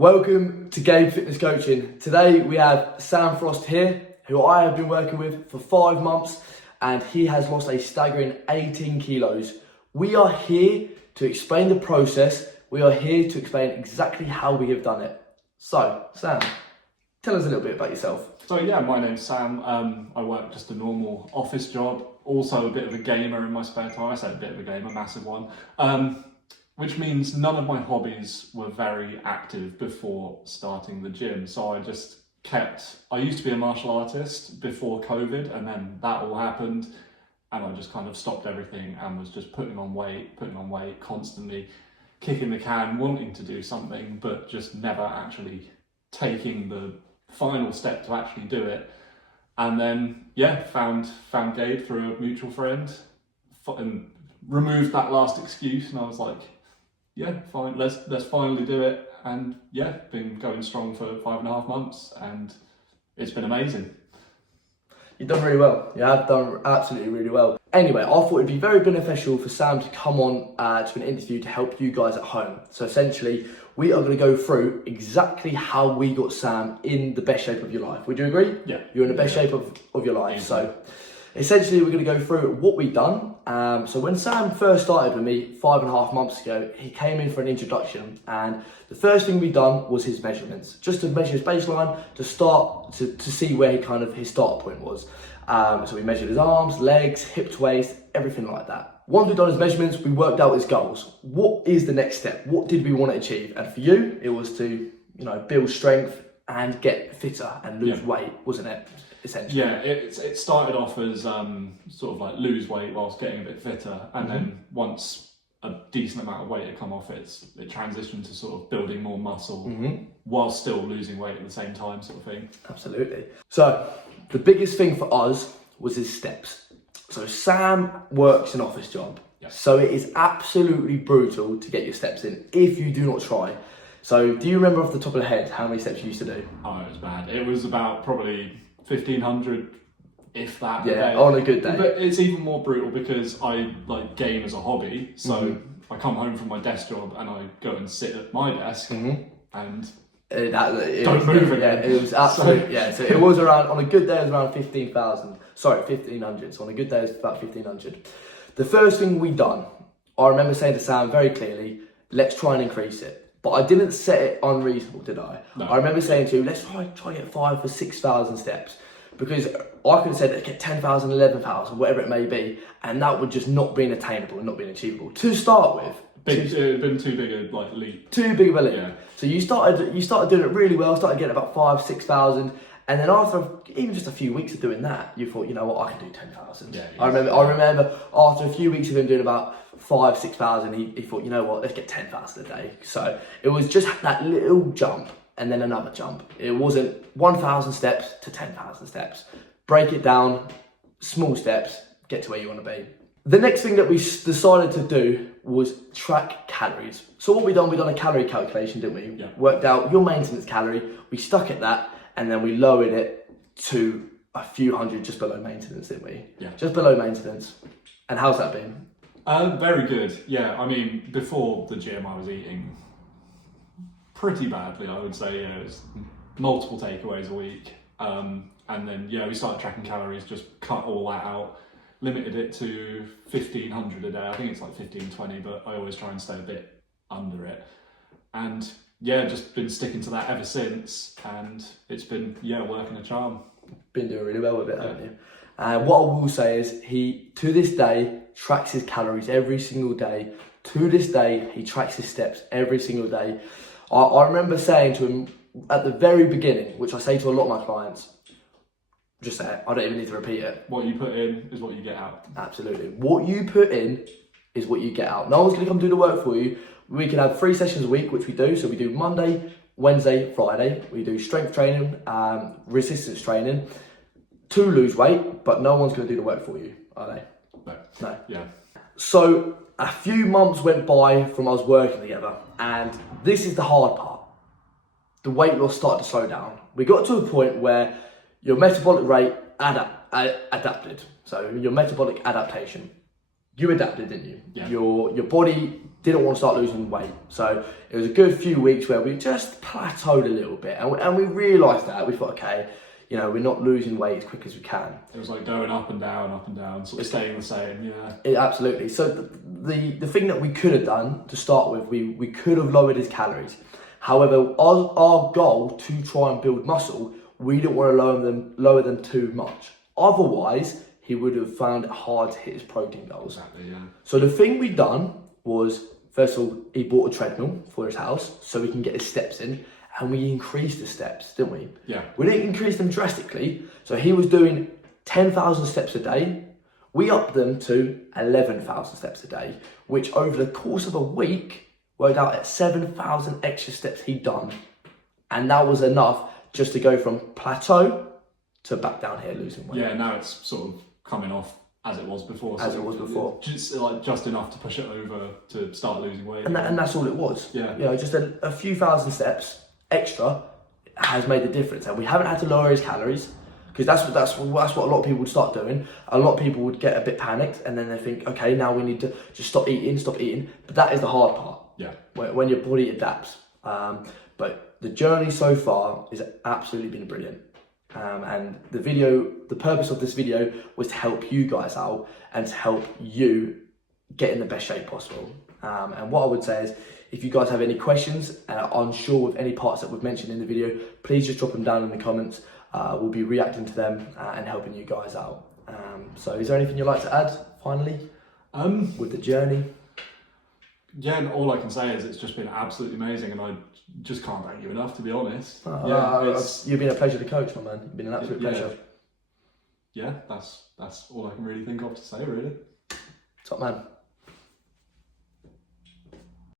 Welcome to Game Fitness Coaching. Today we have Sam Frost here, who I have been working with for 5 months, and he has lost a staggering 18 kilos. We are here to explain the process. We are here to explain exactly how we have done it. So, Sam, tell us a little bit about yourself. So yeah, my name's Sam. I work just a normal office job. Also a bit of a gamer in my spare time. I say a bit of a gamer, massive one. Which means none of my hobbies were very active before starting the gym. So I used to be a martial artist before COVID, and then that all happened. And I just kind of stopped everything and was just putting on weight, constantly kicking the can, wanting to do something, but just never actually taking the final step to actually do it. And then, yeah, found Gabe through a mutual friend and removed that last excuse. And I was like, yeah, fine, let's finally do it. And yeah, been going strong for 5.5 months and it's been amazing. You've done really well. You have done absolutely really well. Anyway, I thought it'd be very beneficial for Sam to come on to an interview to help you guys at home. So essentially, we are going to go through exactly how we got Sam in the best shape of your life. Would you agree? Yeah. You're in the best shape of your life. So essentially, we're going to go through what we've done. So when Sam first started with me 5.5 months ago, he came in for an introduction, and the first thing we done was his measurements, just to measure his baseline, to start to see where his start point was. So we measured his arms, legs, hip to waist, everything like that. Once we've done his measurements, we worked out his goals. What is the next step? What did we want to achieve? And for you, it was to, build strength and get fitter and lose weight, wasn't it? Essentially. Yeah, it started off as sort of like lose weight whilst getting a bit fitter, and then once a decent amount of weight had come off, it transitioned to sort of building more muscle while still losing weight at the same time, sort of thing. Absolutely. So the biggest thing for us was his steps. So Sam works an office job, so it is absolutely brutal to get your steps in if you do not try. So do you remember off the top of the head how many steps you used to do? Oh, it was bad. It was about probably 1,500, if that. Yeah, on a good day. But it's even more brutal because I game as a hobby. So I come home from my desk job and I go and sit at my desk and don't move again. Yeah, it was absolutely, so it was around, on a good day it was around 1,500. So on a good day it was about 1,500. The first thing we done, I remember saying to Sam very clearly, let's try and increase it. But I didn't set it unreasonable, did I? No. I remember saying to you, let's try and get 5,000 or 6,000 steps. Because I could have said, let's get 10,000, 11,000, whatever it may be, and that would just not be attainable and not being achievable. To start with. It had been too big a leap. Too big of a leap. Yeah. So you started doing it really well, started getting about 5,000, 6,000, and then after even just a few weeks of doing that, you thought, you know what, I can do 10,000. Yeah, I remember after a few weeks of him doing about 5,000, 6,000, he thought, you know what, let's get 10,000 a day. So it was just that little jump and then another jump. It wasn't 1,000 steps to 10,000 steps. Break it down, small steps, get to where you want to be. The next thing that we decided to do was track calories. So what we done a calorie calculation, didn't we? Yeah. Worked out your maintenance calorie, we stuck at that, and then we lowered it to a few hundred just below maintenance, didn't we? Yeah. Just below maintenance. And how's that been? Very good. Yeah, I mean, before the gym I was eating pretty badly, I would say. It was multiple takeaways a week. And then, we started tracking calories, just cut all that out, limited it to 1,500 a day. I think it's like 1,520, but I always try and stay a bit under it. And just been sticking to that ever since, and it's been, working a charm. Been doing really well with it, haven't you? What I will say is he, to this day, tracks his calories every single day. To this day, he tracks his steps every single day. I remember saying to him at the very beginning, which I say to a lot of my clients, just say it, I don't even need to repeat it. What you put in is what you get out. Absolutely. What you put in is what you get out. No one's going to come do the work for you. We can have 3 sessions a week, which we do. So we do Monday, Wednesday, Friday. We do strength training, resistance training to lose weight, but no one's going to do the work for you, are they? No. Yeah. So a few months went by from us working together, and this is the hard part. The weight loss started to slow down. We got to a point where your metabolic rate adapted. So your metabolic adaptation. you adapted, didn't you? Yeah. Your body didn't want to start losing weight. So it was a good few weeks where we just plateaued a little bit. And we realised that. We thought, okay, you know, we're not losing weight as quick as we can. It was like going up and down, sort of staying the same, yeah. Absolutely. So the thing that we could have done to start with, we could have lowered his calories. However, our goal to try and build muscle, we didn't want to lower them too much. Otherwise, he would have found it hard to hit his protein goals. Exactly, yeah. So the thing we done was, first of all, he bought a treadmill for his house so we can get his steps in. And we increased the steps, didn't we? Yeah. We didn't increase them drastically. So he was doing 10,000 steps a day. We upped them to 11,000 steps a day, which over the course of a week worked out at 7,000 extra steps he'd done. And that was enough just to go from plateau to back down here losing weight. Yeah, now it's sort of coming off as it was before. As it was before. Just enough to push it over to start losing weight. And that's all it was. Yeah. You know, just a few thousand steps extra has made a difference, and we haven't had to lower his calories, because that's what a lot of people would start doing. A lot of people would get a bit panicked, and then they think, okay, now we need to just stop eating. But that is the hard part. Yeah. When your body adapts. But the journey so far has absolutely been brilliant. And the purpose of this video was to help you guys out and to help you get in the best shape possible. And what I would say is, if you guys have any questions and are unsure with any parts that we've mentioned in the video, please just drop them down in the comments. We'll be reacting to them and helping you guys out. So is there anything you'd like to add finally with the journey? Yeah, and all I can say is it's just been absolutely amazing, and I just can't thank you enough, to be honest. You've been a pleasure to coach, my man. You've been an absolute pleasure. Yeah, that's all I can really think of to say, really. Top man.